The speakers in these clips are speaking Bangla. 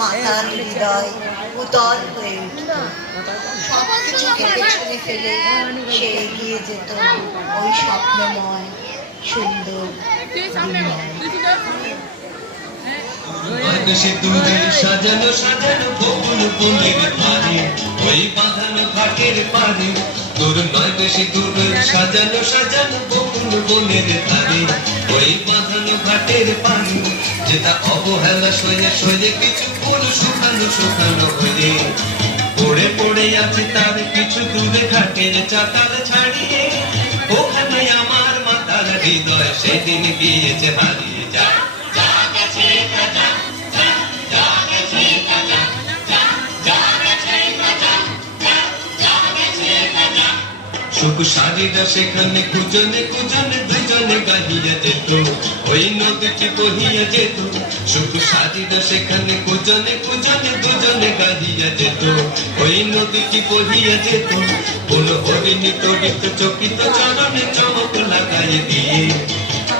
মাতার হৃদয় উতল হয়ে উঠত। সবকিছুকে পেছনে ফেলে সে এগিয়ে যেত ওই স্বপ্নময় সুন্দর দুনিয়ায়। সাজানো সাজানো বকুল ফুলের ধারে ওই বাঁধানো ঘাটের পারে তোর নয় বেশি দূর সাজানো সাজানো বকুল বনের ধারে ওই বাঁধানো ঘাটের পারে যেটা অবহেলা সয়ে সয়ে কিছু ফুল শুকানো শুকানো হয়ে পড়ে পড়ে আছে তার কিছু দূরে ঘাটের চাতাল ছাড়িয়ে ওখানে আমার মাতার হৃদয় সেদিন গিয়েছে হারিয়ে যায়। সুখ সারিরা সেখানে কুজনে কুজনে দুজনে গাহিয়া যেত ওই নদীটি বহিয়া যেত সুখ সারিরা সেখানে কুজনে কুজনে দুজনে গাহিয়া যেত ওই নদীটি বহিয়া যেত কোন হরিণী তড়িত চকিত চরণে চমক লাগাই দিয়ে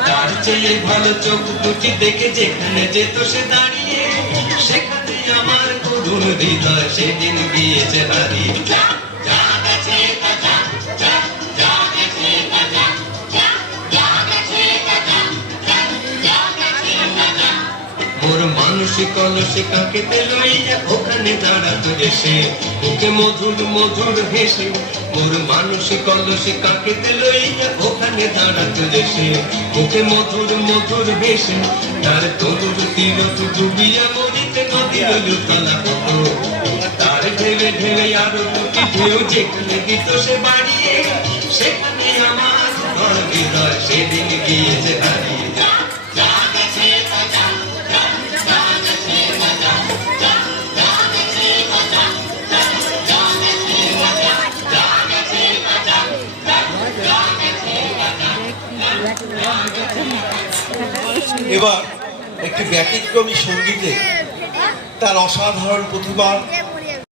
তার চেয়ে ভালো চোখ দুটি দেখে যেখানে যেত সে দাঁড়িয়ে সেখানে আমার করুণ হৃদয় সেদিন গিয়েছে হারিয়ে। মোর মানসিক কলসে কাকেতে লইয়া ওখানে দাঁড়াতো এসে ওকে মধুর মধুর হেসে মোর মানসিক কলসে কাকেতে লইয়া ওখানে দাঁড়াতো এসে ওকে মধুর মধুর হেসে তার তরুর তীরত ডুবিয়া মরিতে নদীর লুতলা হতো তার ঢেলে ঢেলে আরো দুটি ঢেউ যেখানে দিত সে বাড়িয়ে সেখানে আমার হৃদয় সেদিন গিয়েছে হারিয়ে। এবার একটি ব্যতিক্রমী সঙ্গীতে তার অসাধারণ প্রতিভা